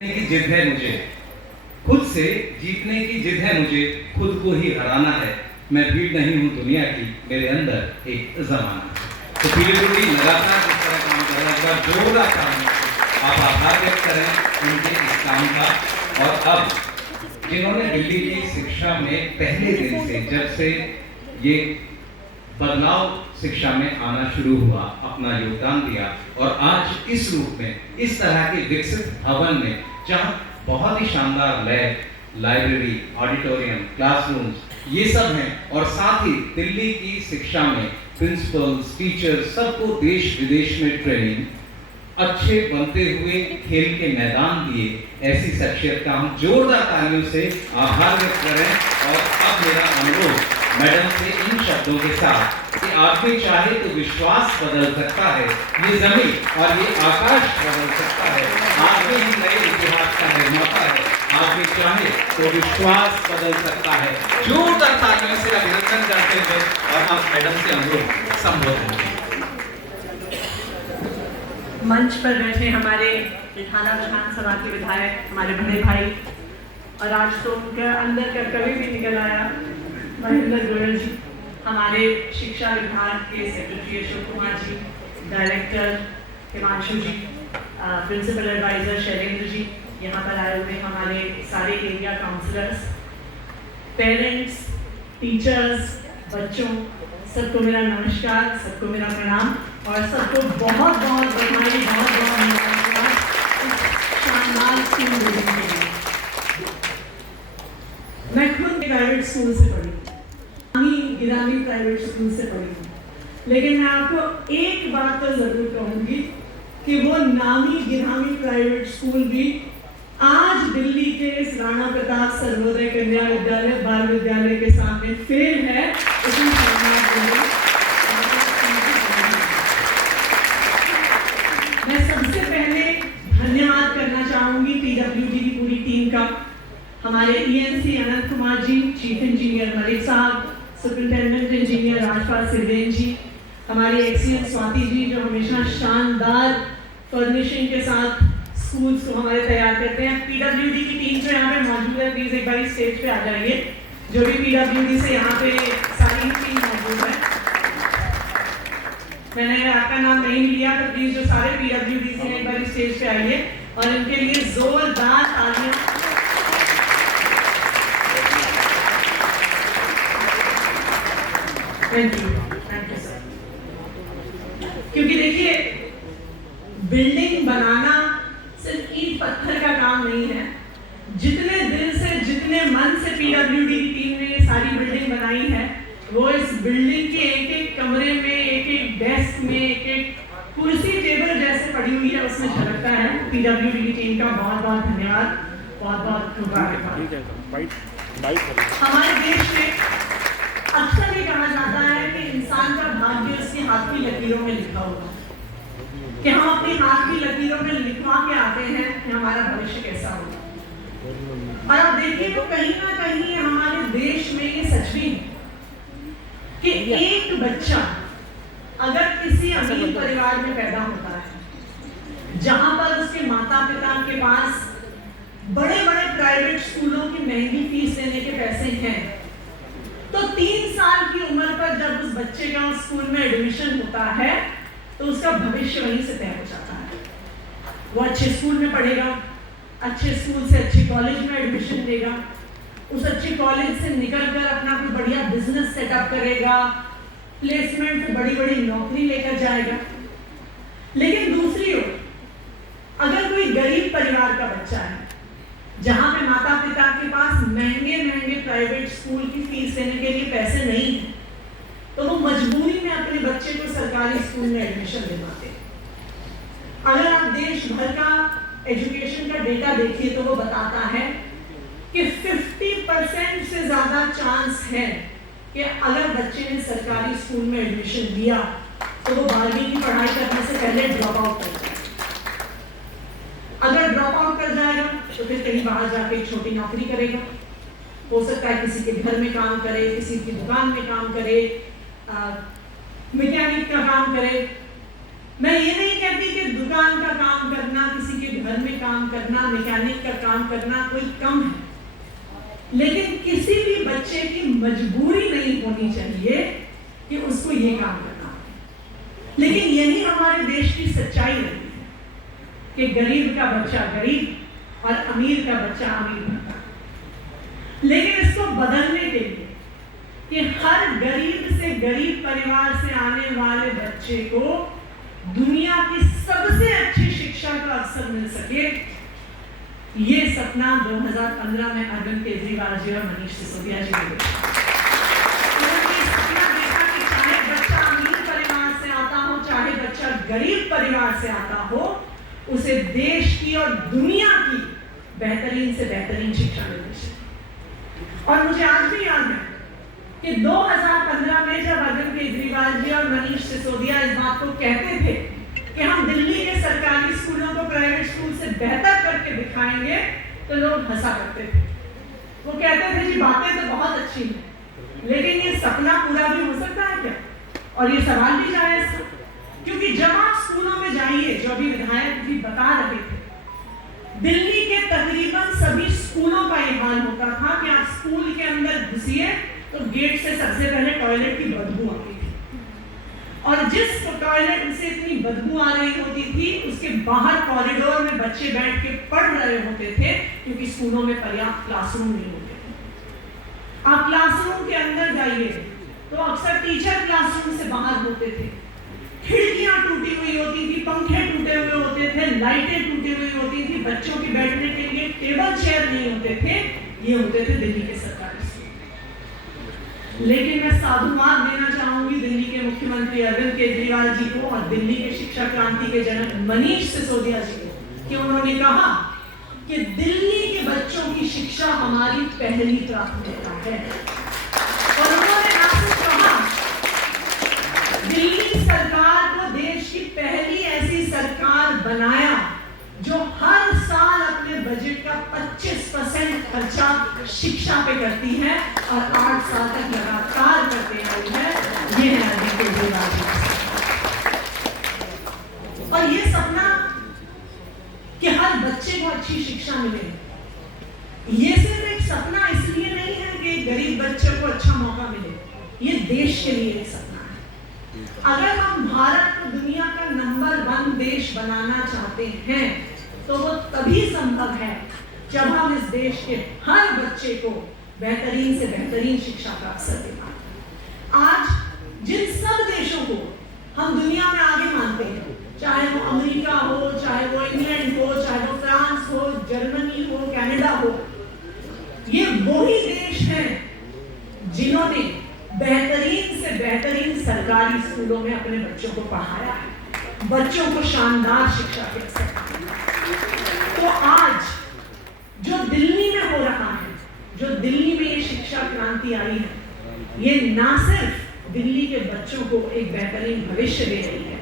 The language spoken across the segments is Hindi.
की जिद है मुझे, खुद से जीतने की जिद है मुझे, खुद को ही हराना है। मैं भीड़ नहीं हूँ दुनिया की, मेरे अंदर एक जमाना है। तो पीडब्ल्यूडी लगातार इस तरह काम कर रहा है। एक बार जोरदार काम आप आभार व्यक्त करें उनके इस काम का। और अब जिन्होंने दिल्ली की शिक्षा में पहले दिन से, जब से ये बदलाव शिक्षा में आना शुरू हुआ, अपना योगदान दिया और आज इस रूप में, इस तरह के विकसित भवन में, जहां बहुत ही शानदार लैब, लाइब्रेरी, ऑडिटोरियम, क्लासरूम्स ये सब हैं और साथ ही दिल्ली की शिक्षा में प्रिंसिपल्स, टीचर्स सबको देश विदेश में ट्रेनिंग, अच्छे बनते हुए खेल के मैदान दिए, ऐसी शख्सियत का हम जोरदार तालियों से आभार व्यक्त करें। और अब मेरा अनुरोध मैडम से इन शब्दों के साथ कि आदमी चाहे तो विश्वास बदल सकता है, ये जमीन और ये आकाश बदल सकता है, आदमी ही नए इतिहास का निर्माता है, आदमी चाहे तो विश्वास बदल सकता है। जोरदार तालियों से अभिनंदन करते हुए और आप मैडम से अनुरोध संबोधन। मंच पर बैठे हमारे थाना विधानसभा के विधायक, हमारे बड़े भाई, और आज तो उनका अंदर का कवि भी निकल आया, महेंद्र गोयल जी, हमारे शिक्षा विभाग के सेक्रेटरी अशोक कुमार जी, डायरेक्टर हिमांशु जी, प्रिंसिपल एडवाइजर शैलेंद्र जी, यहाँ पर आए हुए हमारे सारे एरिया काउंसलर्स, पेरेंट्स, टीचर्स, बच्चों, सबको मेरा नमस्कार, सबको मेरा प्रणाम और सबको बहुत बहुत बधाई, बहुत बहुत मुबारकबाद शानदार स्कूल बिल्डिंग के लिए। मैं खुद प्राइवेट स्कूल से पढ़ी, गिरामी प्राइवेट स्कूल से पढ़ी हूँ, लेकिन मैं आपको एक बात तो जरूर कहूँगी कि वो नामी गिरामी प्राइवेट स्कूल भी आज दिल्ली के इस राणा प्रताप सर्वोदय कन्या विद्यालय बाल विद्यालय के सामने फेल है। मैं सबसे पहले धन्यवाद करना चाहूंगी पीडब्ल्यूडी की पूरी टीम का, हमारे ईएनसी अनंत कुमार जी, चीफ इंजीनियर मलिक साहब, सुपरिटेंडेंट इंजीनियर राजपाल सिरदेन जी, हमारी एक्सीएन स्वाति जी जो हमेशा शानदार फर्निशिंग के साथ स्कूल्स को हमारे तैयार करते हैं। पीडब्ल्यूडी की टीम जो यहाँ पे मौजूद है, प्लीज एक बार स्टेज पे आ जाइए, जो भी पीडब्ल्यूडी से यहाँ पे सारी टीम मौजूद है। मैंने आपका नाम नहीं लिया तो प्लीज जो सारे पीडब्ल्यूडी से एक बार स्टेज पे आइए और इनके लिए जोरदार तालियां। Thank you sir. क्योंकि देखिए, बिल्डिंग बनाना सिर्फ ईंट पत्थर का काम नहीं है। जितने दिल से, जितने मन से पीडब्ल्यूडी की टीम ने ये सारी बिल्डिंग बनाई है, वो इस बिल्डिंग के एक एक कमरे में, एक एक डेस्क में, एक एक कुर्सी टेबल जैसे पड़ी हुई है, उसमें झलकता है। पीडब्ल्यूडी की टीम का बहुत बहुत धन्यवाद, बहुत बहुत मुबारकबाद। हमारे देश में अक्सर ये कहा जाता है कि इंसान का भाग्य उसके हाथ की लकीरों में लिखा हुआ है, कि हम अपनी हाथ की लकीरों में लिखवा के आते हैं कि हमारा भविष्य कैसा होगा। और आप देखिए तो कहीं ना कहीं हमारे देश में ये सच भी है कि एक बच्चा अगर किसी अमीर परिवार में पैदा होता है, जहां पर उसके माता पिता के पास बड़े बड़े प्राइवेट स्कूलों की महंगी फीस देने के पैसे हैं, तो 3 साल की उम्र पर जब उस बच्चे का उस स्कूल में एडमिशन होता है तो उसका भविष्य वहीं से तय हो जाता है। वो अच्छे स्कूल में पढ़ेगा, अच्छे स्कूल से अच्छे कॉलेज में एडमिशन लेगा, उस अच्छे कॉलेज से निकलकर अपना कोई बढ़िया बिजनेस सेटअप करेगा, प्लेसमेंट से बड़ी बड़ी नौकरी लेकर जाएगा। लेकिन दूसरी ओर अगर कोई गरीब परिवार का बच्चा है, जहां पे माता पिता के पास महंगे महंगे प्राइवेट स्कूल की फीस देने के लिए पैसे नहीं है, तो वो मजबूरी में अपने बच्चे को सरकारी स्कूल में एडमिशन दिलवाते हैं। अगर आप देश भर का एजुकेशन का डेटा देखिए तो वो बताता है कि 50% से ज्यादा चांस है कि अगर बच्चे ने सरकारी स्कूल में एडमिशन लिया तो वो 12वीं की पढ़ाई करने से पहले ड्रॉप आउट कर जाएगा। अगर ड्रॉप आउट कर जाएगा तो फिर कहीं बाहर जाके एक छोटी नौकरी करेगा, हो सकता है किसी के घर में काम करे, किसी की दुकान में काम करे, मैकेनिक का काम करे, मैं ये नहीं कहती कि दुकान का काम करना, किसी के घर में काम करना, मैकेनिक का काम करना कोई कम है, लेकिन किसी भी बच्चे की मजबूरी नहीं होनी चाहिए कि उसको ये काम करना है। लेकिन यही हमारे देश की सच्चाई रही है कि गरीब का बच्चा गरीब और अमीर का बच्चा अमीर बनता है। लेकिन इसको बदलने के लिए कि हर गरीब से गरीब परिवार से आने वाले बच्चे को दुनिया की सबसे अच्छी शिक्षा का अवसर मिल सके, ये सपना 2015 में अरविंद केजरीवाल जी और मनीष सिसोदिया जी ने सपना देखा कि चाहे बच्चा अमीर परिवार से आता हो, चाहे बच्चा गरीब परिवार से आता हो, उसे देश की और दुनिया की बेहतरीन से बेहतरीन शिक्षा मिलनी चाहिए। और मुझे आज भी याद है कि 2015 में जब अरविंद केजरीवाल जी और मनीष सिसोदिया इस बात को कहते थे कि हम दिल्ली के सरकारी स्कूलों को प्राइवेट स्कूल से बेहतर करके दिखाएंगे, तो लोग हंसा करते थे। वो कहते थे जी बातें तो बहुत अच्छी हैं, लेकिन ये सपना पूरा भी हो सकता है क्या? और ये सवाल भी जायज था, क्योंकि जब आप स्कूलों में जाइए, जो अभी विधायक जी बता रहे थे, दिल्ली के तकरीबन सभी स्कूलों का ये हाल होता था कि आप स्कूल के अंदर घुसिए तो गेट से सबसे पहले टॉयलेट की बदबू आती थी, और जिस टॉयलेट से इतनी बदबू आ रही होती थी उसके बाहर कॉरिडोर में बच्चे बैठ के पढ़ रहे होते थे, क्योंकि स्कूलों में पर्याप्त क्लासरूम नहीं होते थे। आप क्लासरूम के अंदर जाइए तो अक्सर टीचर क्लासरूम से बाहर होते थे, खिड़कियां टूटी हुई होती थी, पंखे टूटे हुए होते थे, लाइटें टूटी हुई होती थी, बच्चों के बैठने के लिए टेबल चेयर नहीं होते थे। ये होते थे दिल्ली के सरकारी स्कूल। लेकिन मैं साधुवाद देना चाहूंगी दिल्ली के मुख्यमंत्री अरविंद केजरीवाल जी को और दिल्ली के शिक्षा क्रांति के जनक मनीष सिसोदिया जी को कि उन्होंने कहा कि दिल्ली के बच्चों की शिक्षा हमारी पहली प्राथमिकता है। और उन्होंने आपको कहा दिल्ली सरकार को देश की पहली ऐसी सरकार बनाया जो हर साल अपने बजट का 25% खर्चा शिक्षा पे करती है और 8 साल तक लगातार करते आई है। ये है अरविंद केजरीवाल जी। और ये सपना कि हर बच्चे को अच्छी शिक्षा मिले, ये सिर्फ एक सपना इसलिए नहीं है कि गरीब बच्चे को अच्छा मौका मिले, ये देश के लिए एक सपना है। अगर हम भारत को दुनिया का नंबर 1 देश बनाना चाहते हैं तो वो तभी संभव है जब हम इस देश के हर बच्चे को बेहतरीन से बेहतरीन शिक्षा का अवसर दें। आज जिन सब देशों को हम दुनिया में आगे मानते हैं, चाहे वो अमेरिका हो, चाहे वो इंग्लैंड हो, चाहे वो फ्रांस हो, जर्मनी हो, कनाडा हो, ये वही देश हैं जिन्होंने बेहतरीन से बेहतरीन सरकारी स्कूलों में अपने बच्चों को पढ़ाया है, बच्चों को शानदार शिक्षा दे सकते। तो आज जो दिल्ली में हो रहा है, जो दिल्ली में ये शिक्षा क्रांति आई है, ये ना सिर्फ दिल्ली के बच्चों को एक बेहतरीन भविष्य दे रही है,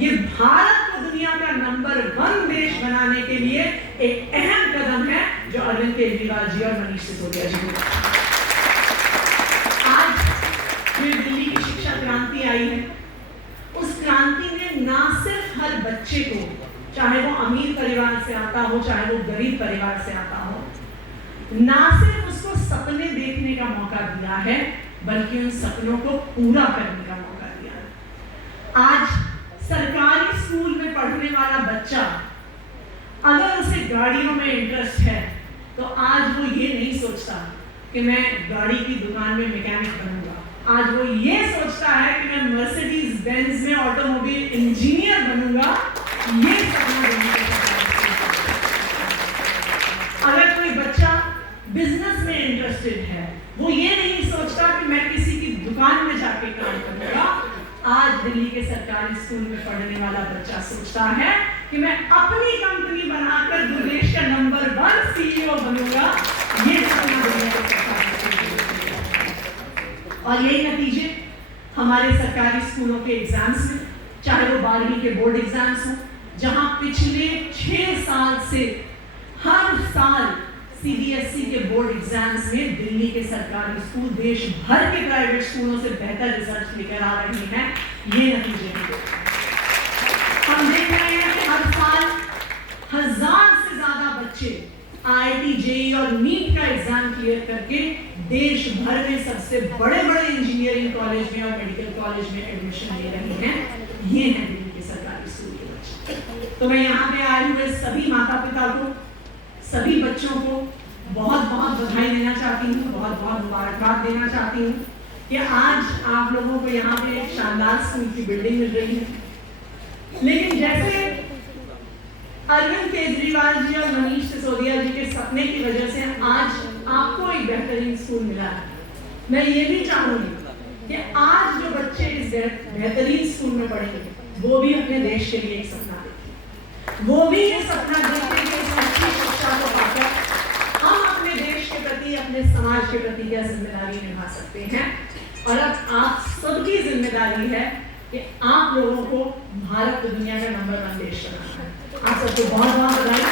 ये भारत को दुनिया का नंबर 1 देश बनाने के लिए एक अहम कदम है जो अरविंद केजरीवाल जी और मनीष सिसोदिया जी ने आज जो दिल्ली की शिक्षा क्रांति आई है, उस क्रांति ने ना सिर्फ हर बच्चे को, चाहे वो अमीर परिवार से आता हो, चाहे वो गरीब परिवार से आता हो, ना सिर्फ उसको सपने देखने का मौका दिया है, बल्कि उन सपनों को पूरा करने का मौका दिया है। आज सरकारी स्कूल में पढ़ने वाला बच्चा अगर उसे गाड़ियों में इंटरेस्ट है तो आज वो ये नहीं सोचता कि मैं गाड़ी की दुकान में मैकेनिक बनूंगा, आज वो ये सोचता है कि मैं मर्सिडीज बेंज में ऑटोमोबाइल इंजीनियर बनूंगा। ये सपना देने का अगर कोई बच्चा बिजनेस में इंटरेस्टेड है, वो ये नहीं सोचता कि मैं किसी की दुकान में जाके काम करूंगा। आज दिल्ली के सरकारी स्कूल में पढ़ने वाला बच्चा सोचता है कि मैं अपनी कंपनी बनाकर देश का नंबर 1 CEO बनूंगा। ये सपना दुनिया के सरकारी और यही नतीजे हमारे सरकारी स्कूलों के एग्जाम्स में, चाहे वो 12वीं के बोर्ड एग्जाम्स हो, जहां पिछले 6 साल से हर साल CBSE के बोर्ड एग्जाम्स में दिल्ली के सरकारी स्कूल देश भर के प्राइवेट स्कूलों से बेहतर रिजल्ट लेकर आ रहे हैं। ये नतीजे हैं। हम देख रहे हैं कि हर साल 1000 से ज्यादा बच्चे IIT JEE और नीट का एग्जाम क्लियर करके देश भर में सबसे बड़े बड़े इंजीनियरिंग कॉलेज में और मेडिकल कॉलेज में एडमिशन ले रहे हैं। ये है दिल्ली के सरकारी स्कूल के बच्चे। तो मैं यहाँ पे आए हुए सभी माता पिता को, सभी बच्चों को बहुत बहुत बधाई देना चाहती हूँ, बहुत बहुत मुबारकबाद देना चाहती हूँ कि आज आप लोगों को यहाँ पे एक शानदार स्कूल की बिल्डिंग मिल रही है। लेकिन जैसे अरविंद केजरीवाल जी और मनीष सिसोदिया जी के सपने की वजह से आज आपको एक बेहतरीन स्कूल मिला है, मैं ये भी चाहूंगी कि आज जो बच्चे इस बेहतरीन स्कूल में पढ़ेंगे वो भी अपने देश के लिए एक सपना देखें, वो भी ये सपना देखें कि इस अच्छी शिक्षा को पाकर हम अपने देश के प्रति, अपने समाज के प्रति क्या जिम्मेदारी निभा सकते हैं। और अब आप सबकी जिम्मेदारी है कि आप लोगों को भारत दुनिया का नंबर 1 देश बनाना है। आप सबको बहुत बहुत बधाई।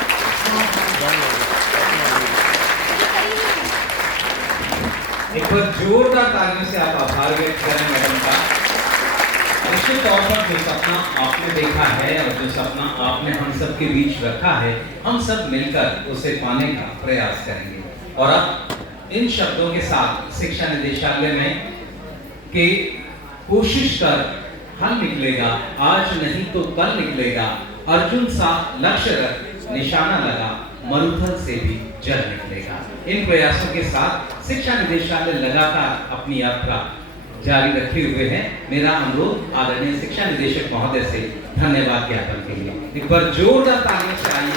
एक बार जोरदार तालियों से आप आभार व्यक्त करें मैडम का। निश्चित तौर पर जो सपना आपने देखा है और जो सपना आपने हम सब के बीच रखा है, हम सब मिलकर उसे पाने का प्रयास करेंगे। और अब इन शब्दों के साथ शिक्षा निदेशालय में कि कोशिश कर हल निकलेगा, आज नहीं तो कल निकलेगा, अर्जुन सा लक्ष्य रख निशाना लगा, मरुथल से भी जल निकलेगा। इन प्रयासों के साथ शिक्षा निदेशालय लगातार अपनी यात्रा जारी रखे हुए हैं। मेरा अनुरोध आदरणीय शिक्षा निदेशक महोदय से धन्यवाद ज्ञापन के लिए एक बार जोरदार तालियों से आइए।